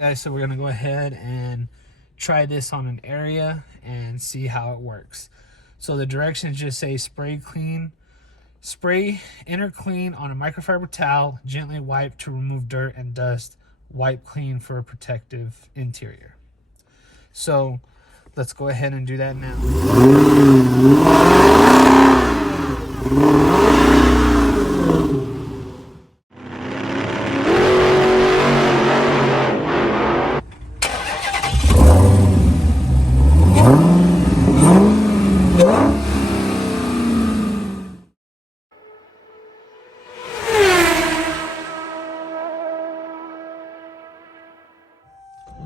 Guys, so we're gonna go ahead and try this on an area and see how it works. So the directions just say spray inner clean on a microfiber towel, gently wipe to remove dirt and dust, wipe clean for a protective interior. So let's go ahead and do that now.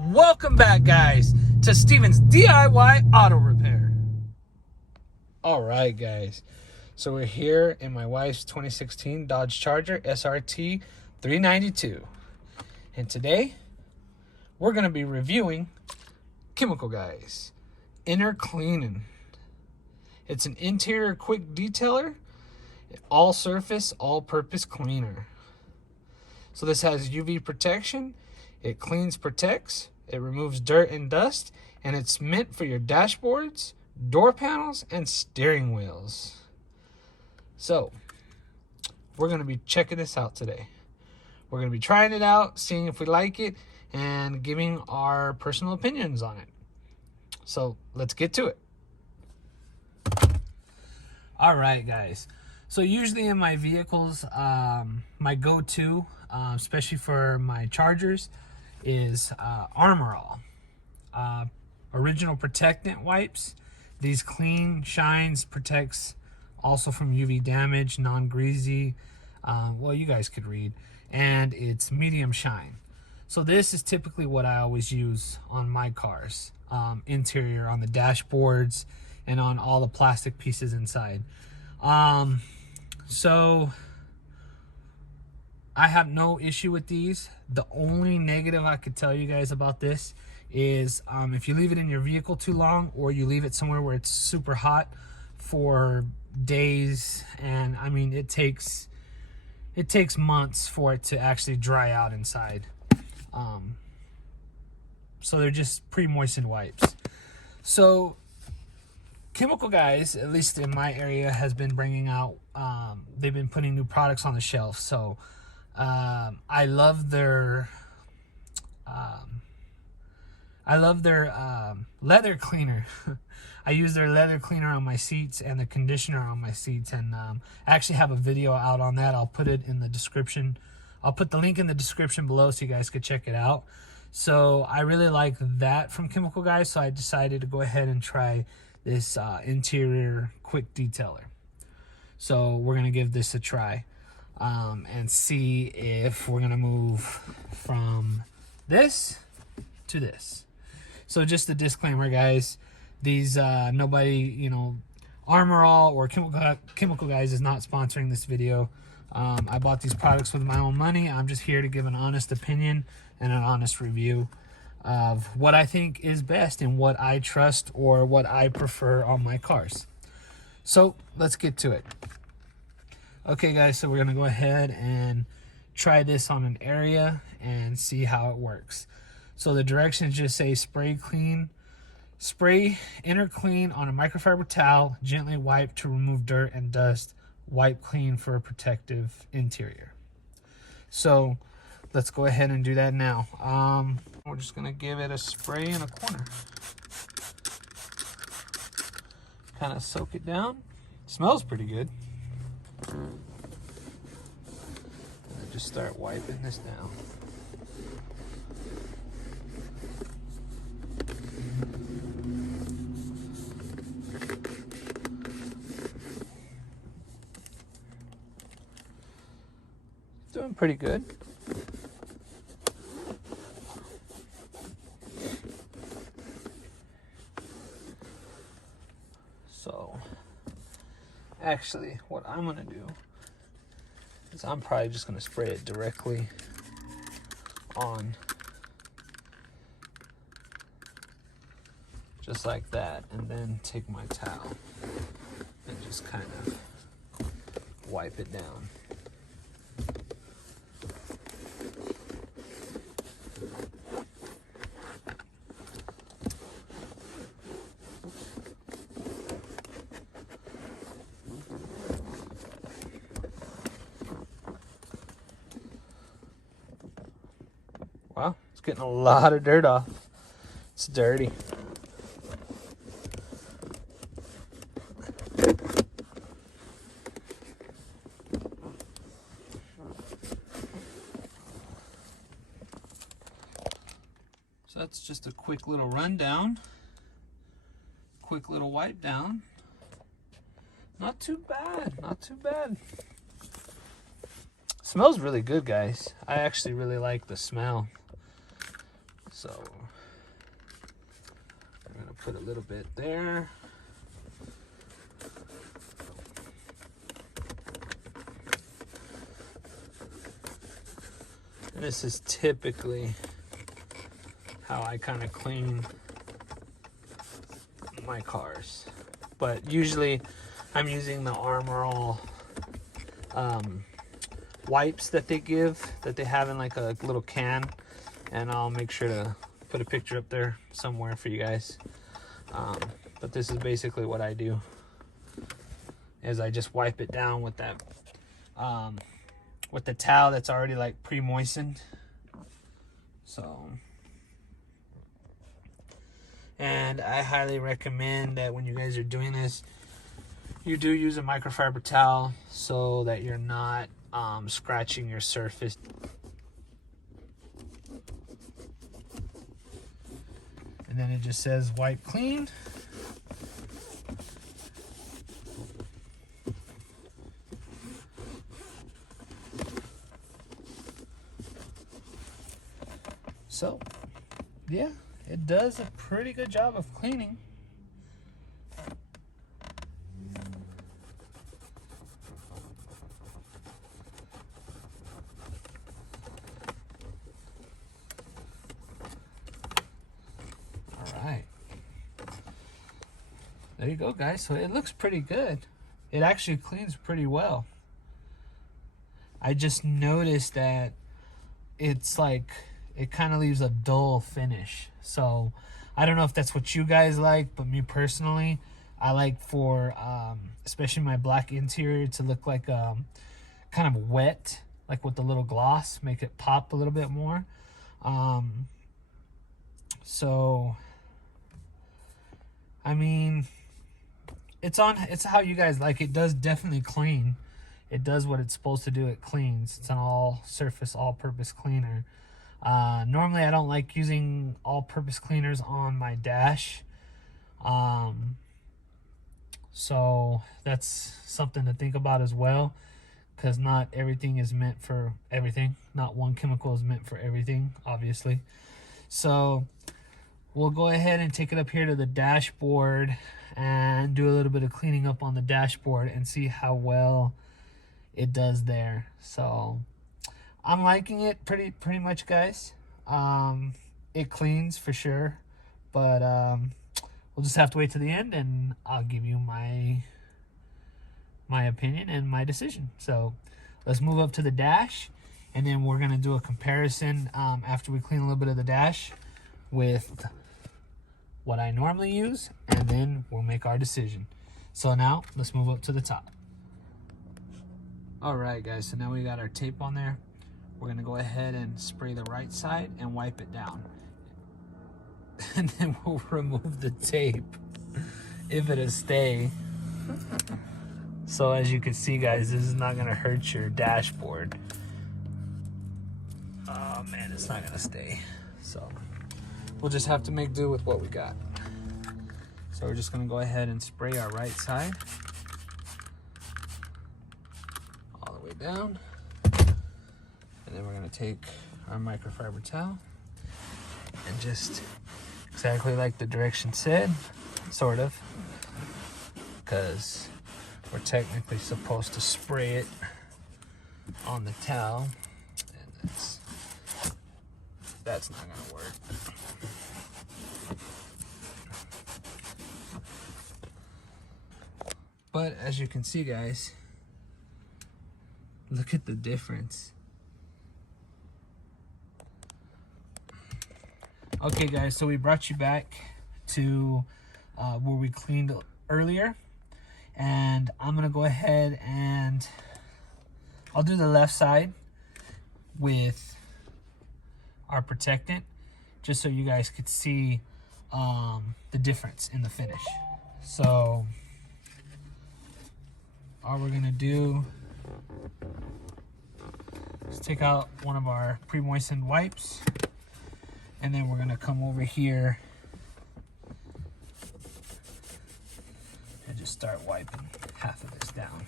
Welcome back, guys, to Steven's DIY Auto Repair. All right, guys. So we're here in my wife's 2016 Dodge Charger SRT 392. And today, we're going to be reviewing Chemical Guys Inner Cleaning. It's an interior quick detailer, all surface, all-purpose cleaner. So this has UV protection. It cleans, protects, it removes dirt and dust, and it's meant for your dashboards, door panels, and steering wheels. So, we're going to be checking this out today. We're going to be trying it out, seeing if we like it, and giving our personal opinions on it. So, let's get to it. All right, guys. So usually in my vehicles, my go-to, especially for my Chargers, is ArmorAll. Original Protectant wipes. These clean, shines, protects also from UV damage, non-greasy. Well, you guys could read. And it's medium shine. So this is typically what I always use on my cars. Interior, on the dashboards, and on all the plastic pieces inside. So I have no issue with these. The only negative I could tell you guys about this is if you leave it in your vehicle too long, or you leave it somewhere where it's super hot for days, and I mean it takes months for it to actually dry out inside. So they're just pre-moistened wipes. So Chemical Guys, at least in my area, has been bringing out, they've been putting new products on the shelf. So I love their leather cleaner. I use their leather cleaner on my seats and the conditioner on my seats, and I actually have a video out on that. I'll put it in the description. I'll put the link in the description below so you guys could check it out. So I really like that from Chemical Guys, so I decided to go ahead and try this interior quick detailer. So we're gonna give this a try and see if we're gonna move from this to this. So just a disclaimer, guys, these nobody, ArmorAll or Chemical Guys is not sponsoring this video. I bought these products with my own money. I'm just here to give an honest opinion and an honest review of what I think is best and what I trust or what I prefer on my cars. So let's get to it. Okay, guys, so we're gonna go ahead and try this on an area and see how it works. So the directions just say spray inner clean on a microfiber towel, gently wipe to remove dirt and dust, wipe clean for a protective interior. So let's go ahead and do that now. We're just gonna give it a spray in a corner. Kind of soak it down. Smells pretty good. And then just start wiping this down. Doing pretty good. So actually what I'm gonna do is I'm probably just gonna spray it directly on, just like that, and then take my towel and just kind of wipe it down. It's getting a lot of dirt off. It's dirty. So that's just a quick little rundown. Quick little wipe down. Not too bad, not too bad. Smells really good, guys. I actually really like the smell. So I'm gonna put a little bit there. And this is typically how I kind of clean my cars. But usually I'm using the ArmorAll wipes that they give, that they have in like a little can, and I'll make sure to put a picture up there somewhere for you guys. But this is basically what I do, is I just wipe it down with that with the towel that's already like pre-moistened. So, and I highly recommend that when you guys are doing this, you do use a microfiber towel so that you're not scratching your surface. And then it just says wipe clean. So, yeah, it does a pretty good job of cleaning. Alright. There you go, guys. So it looks pretty good. It actually cleans pretty well. I just noticed that it's like, it kind of leaves a dull finish. So I don't know if that's what you guys like, but me personally, I like for especially my black interior to look like kind of wet, like with the little gloss, make it pop a little bit more. So I mean, it's how you guys like it. Does definitely clean. It does what it's supposed to do. It cleans. It's an all-surface, all-purpose cleaner. Normally I don't like using all-purpose cleaners on my dash. So that's something to think about as well, because not everything is meant for everything. Not one chemical is meant for everything, obviously. So we'll go ahead and take it up here to the dashboard and do a little bit of cleaning up on the dashboard and see how well it does there. So I'm liking it pretty much, guys. It cleans for sure, but we'll just have to wait to the end and I'll give you my opinion and my decision. So let's move up to the dash, and then we're gonna do a comparison after we clean a little bit of the dash with what I normally use, and then we'll make our decision. So now let's move up to the top. All right, guys, so now we got our tape on there. We're gonna go ahead and spray the right side and wipe it down. And then we'll remove the tape if it'll stay. So as you can see, guys, this is not gonna hurt your dashboard. Oh man, it's not gonna stay. So we'll just have to make do with what we got. So we're just gonna go ahead and spray our right side all the way down. And then we're gonna take our microfiber towel and just exactly like the direction said, sort of, because we're technically supposed to spray it on the towel, and that's not gonna work. But as you can see, guys, look at the difference. Okay, guys, so we brought you back to where we cleaned earlier, and I'm gonna go ahead and I'll do the left side with our Protectant, just so you guys could see the difference in the finish. So all we're gonna do is take out one of our pre-moistened wipes, and then we're gonna come over here and just start wiping half of this down.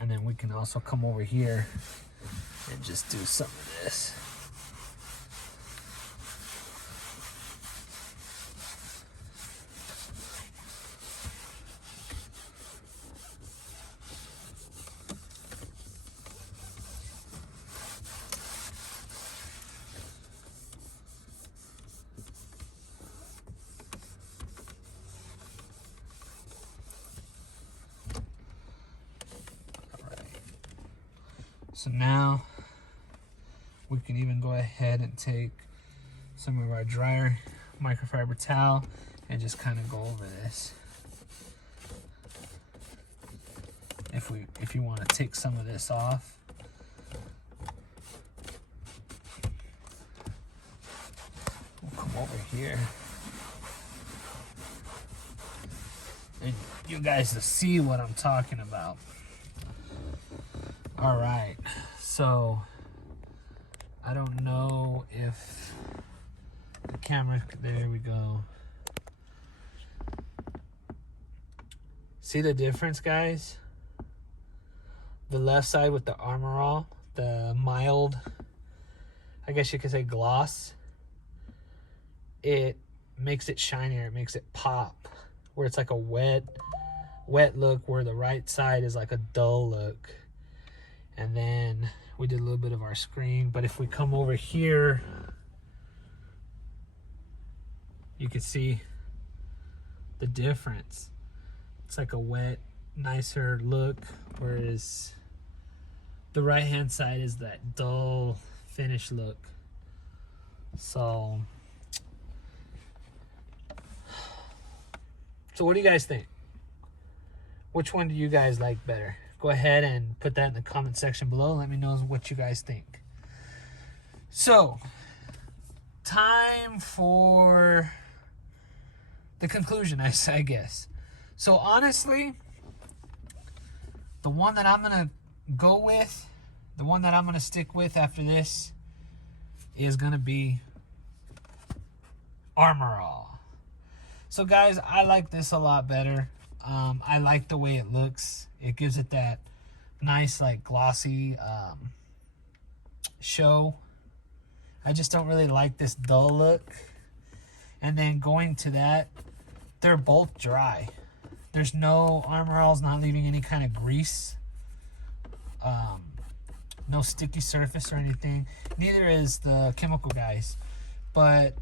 And then we can also come over here and just do some of this. So now we can even go ahead and take some of our drier microfiber towel and just kind of go over this. If you want to take some of this off. We'll come over here. And you guys to see what I'm talking about. All right, so I don't know if the camera, there we go. See the difference, guys? The left side with the ArmorAll, the mild, I guess you could say gloss, it makes it shinier, it makes it pop, where it's like a wet look, where the right side is like a dull look. And then we did a little bit of our screen, but if we come over here, you can see the difference. It's like a wet, nicer look, whereas the right hand side is that dull finish look. So what do you guys think? Which one do you guys like better? Go ahead and put that in the comment section below. Let me know what you guys think. So, time for the conclusion, I guess. So honestly, the one that I'm gonna go with, the one that I'm gonna stick with after this is gonna be ArmorAll. So guys, I like this a lot better. I like the way it looks. It gives it that nice, like, glossy show. I just don't really like this dull look. And then going to that, they're both dry. There's no, ArmorAll's not leaving any kind of grease. No sticky surface or anything. Neither is the Chemical Guys. But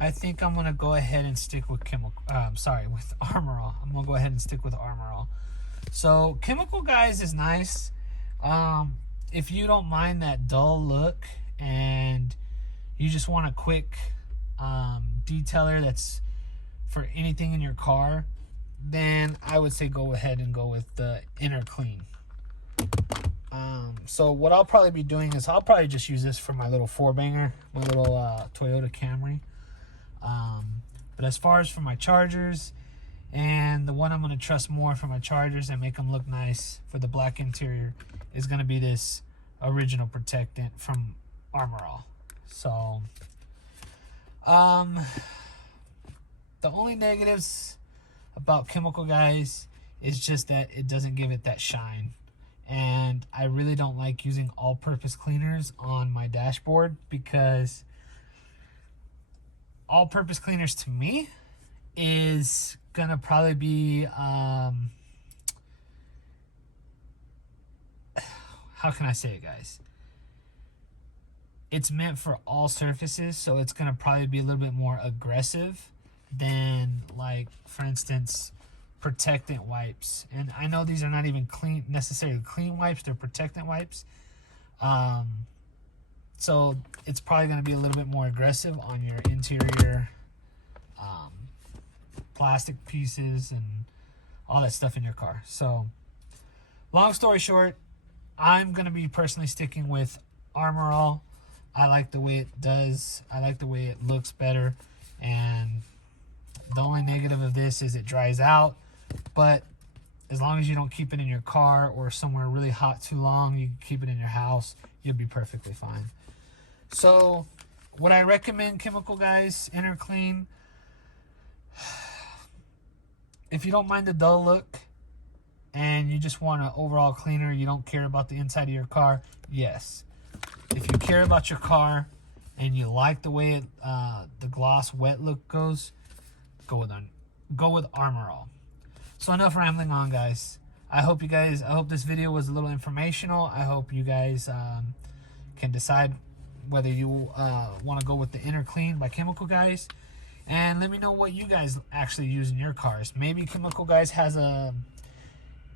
I think I'm gonna go ahead and stick with with ArmorAll. I'm gonna go ahead and stick with ArmorAll. So Chemical Guys is nice. If you don't mind that dull look and you just want a quick detailer that's for anything in your car, then I would say go ahead and go with the Inner Clean. So what I'll probably be doing is I'll probably just use this for my little four-banger, my little Toyota Camry. But as far as for my chargers, and the one I'm going to trust more for my chargers and make them look nice for the black interior is going to be this original Protectant from ArmorAll. So the only negatives about Chemical Guys is just that it doesn't give it that shine. And I really don't like using all-purpose cleaners on my dashboard, because all-purpose cleaners to me is gonna probably be how can I say it, guys? It's meant for all surfaces, so it's gonna probably be a little bit more aggressive than, like, for instance, Protectant wipes. And I know these are not even necessarily clean wipes, they're Protectant wipes. So it's probably going to be a little bit more aggressive on your interior plastic pieces and all that stuff in your car. So long story short, I'm going to be personally sticking with ArmorAll. I like the way it does. I like the way it looks better. And the only negative of this is it dries out. But as long as you don't keep it in your car or somewhere really hot too long, you can keep it in your house, you'll be perfectly fine. So would I recommend chemical guys, inner clean? If you don't mind the dull look and you just want an overall cleaner, you don't care about the inside of your car, yes. If you care about your car and you like the way the gloss wet look goes, go with ArmorAll. So enough rambling on, guys. I hope this video was a little informational. I hope you guys can decide whether you want to go with the inner clean by chemical guys. And let me know what you guys actually use in your cars. Maybe chemical guys has a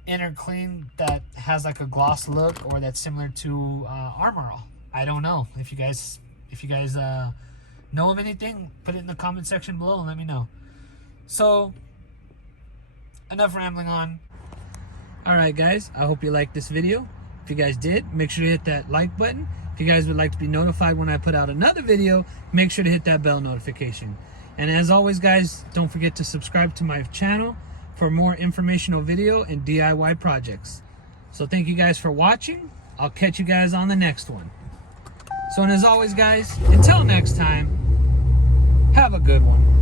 inner clean that has like a gloss look, or that's similar to ArmorAll. I don't know. If you guys know of anything, put it in the comment section below and let me know. So enough rambling on. Alright guys, I hope you liked this video. If you guys did, make sure to hit that like button. If you guys would like to be notified when I put out another video, make sure to hit that bell notification. And as always guys, don't forget to subscribe to my channel for more informational video and DIY projects. So thank you guys for watching. I'll catch you guys on the next one. So, and as always guys, until next time, have a good one.